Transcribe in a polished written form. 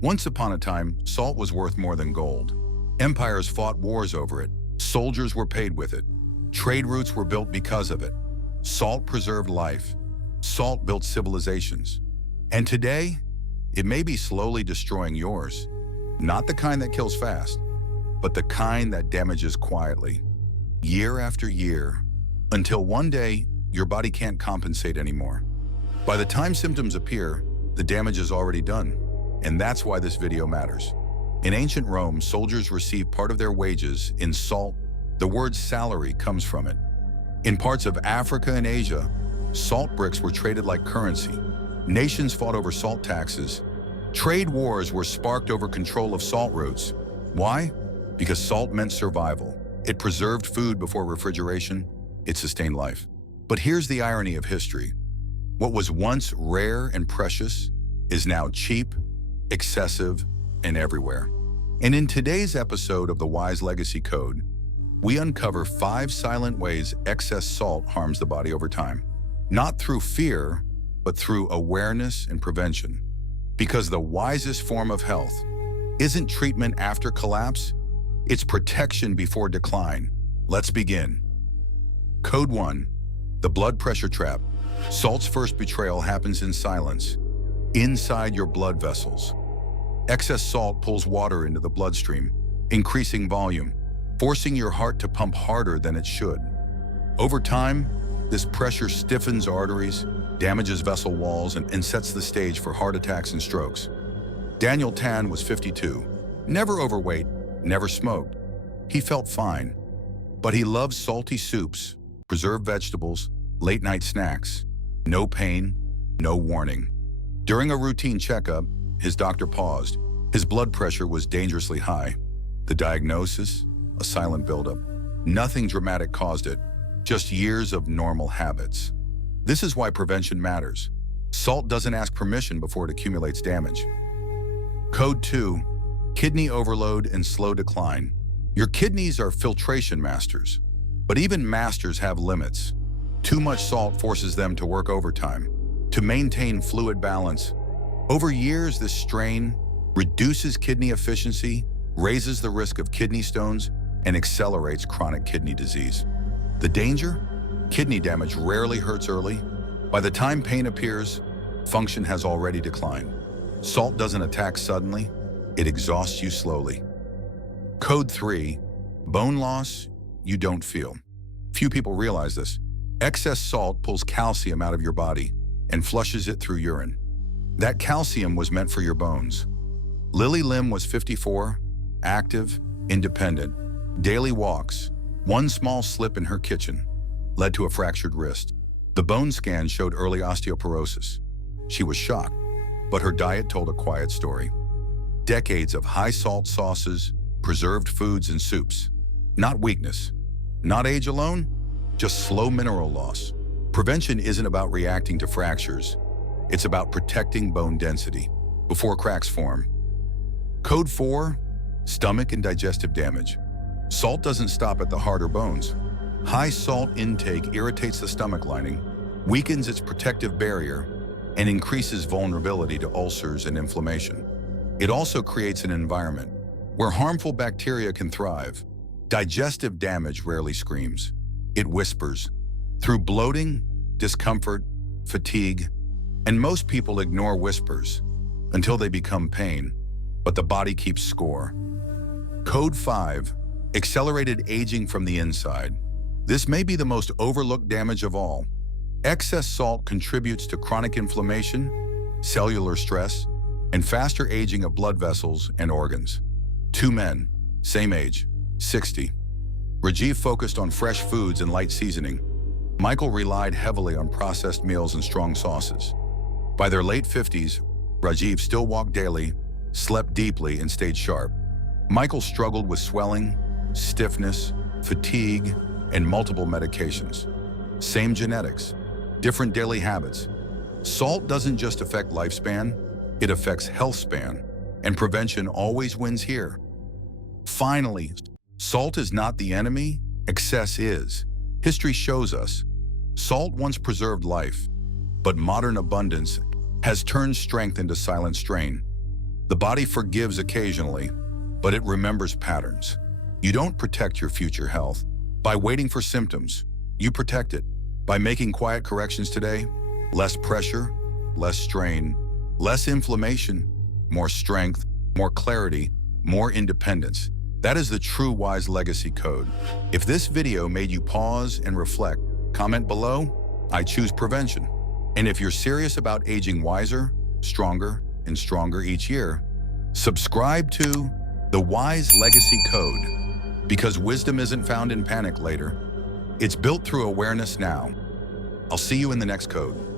Once upon a time, salt was worth more than gold. Empires fought wars over it. Soldiers were paid with it. Trade routes were built because of it. Salt preserved life. Salt built civilizations. And today, it may be slowly destroying yours. Not the kind that kills fast, but the kind that damages quietly, year after year, until one day your body can't compensate anymore. By the time symptoms appear, the damage is already done. And that's why this video matters. In ancient Rome, soldiers received part of their wages in salt. The word salary comes from it. In parts of Africa and Asia, salt bricks were traded like currency. Nations fought over salt taxes. Trade wars were sparked over control of salt routes. Why? Because salt meant survival. It preserved food before refrigeration. It sustained life. But here's the irony of history. What was once rare and precious is now cheap, excessive, and everywhere. And in today's episode of the Wise Legacy Code, we uncover 5 silent ways excess salt harms the body over time. Not through fear, but through awareness and prevention. Because the wisest form of health isn't treatment after collapse, it's protection before decline. Let's begin. Code 1, the blood pressure trap. Salt's first betrayal happens in silence, inside your blood vessels. Excess salt pulls water into the bloodstream, increasing volume, forcing your heart to pump harder than it should. Over time, this pressure stiffens arteries, damages vessel walls, and sets the stage for heart attacks and strokes. Daniel Tan was 52, never overweight, never smoked. He felt fine, but he loved salty soups, preserved vegetables, late-night snacks. No pain, no warning. During a routine checkup, his doctor paused. His blood pressure was dangerously high. The diagnosis? A silent buildup. Nothing dramatic caused it, just years of normal habits. This is why prevention matters. Salt doesn't ask permission before it accumulates damage. Code 2, kidney overload and slow decline. Your kidneys are filtration masters, but even masters have limits. Too much salt forces them to work overtime, to maintain fluid balance. Over years, this strain reduces kidney efficiency, raises the risk of kidney stones, and accelerates chronic kidney disease. The danger? Kidney damage rarely hurts early. By the time pain appears, function has already declined. Salt doesn't attack suddenly, it exhausts you slowly. Code 3, bone loss you don't feel. Few people realize this. Excess salt pulls calcium out of your body and flushes it through urine. That calcium was meant for your bones. Lily Lim was 54, active, independent, daily walks. One small slip in her kitchen led to a fractured wrist. The bone scan showed early osteoporosis. She was shocked, but her diet told a quiet story. Decades of high-salt sauces, preserved foods and soups. Not weakness, not age alone, just slow mineral loss. Prevention isn't about reacting to fractures. It's about protecting bone density before cracks form. Code 4, stomach and digestive damage. Salt doesn't stop at the heart or bones. High salt intake irritates the stomach lining, weakens its protective barrier, and increases vulnerability to ulcers and inflammation. It also creates an environment where harmful bacteria can thrive. Digestive damage rarely screams. It whispers through bloating, discomfort, fatigue, and most people ignore whispers until they become pain, but the body keeps score. Code 5, accelerated aging from the inside. This may be the most overlooked damage of all. Excess salt contributes to chronic inflammation, cellular stress, and faster aging of blood vessels and organs. 2 men, same age, 60. Rajiv focused on fresh foods and light seasoning. Michael relied heavily on processed meals and strong sauces. By their late 50s, Rajiv still walked daily, slept deeply, and stayed sharp. Michael struggled with swelling, stiffness, fatigue, and multiple medications. Same genetics, different daily habits. Salt doesn't just affect lifespan, it affects health span, and prevention always wins here. Finally, salt is not the enemy, excess is. History shows us salt once preserved life, but modern abundance has turned strength into silent strain. The body forgives occasionally, but it remembers patterns. You don't protect your future health by waiting for symptoms. You protect it by making quiet corrections today. Less pressure, less strain, less inflammation, more strength, more clarity, more independence. That is the true Wise Legacy Code. If this video made you pause and reflect, comment below, I choose prevention. And if you're serious about aging wiser, stronger, and stronger each year, subscribe to the Wise Legacy Code, because wisdom isn't found in panic later. It's built through awareness now. I'll see you in the next code.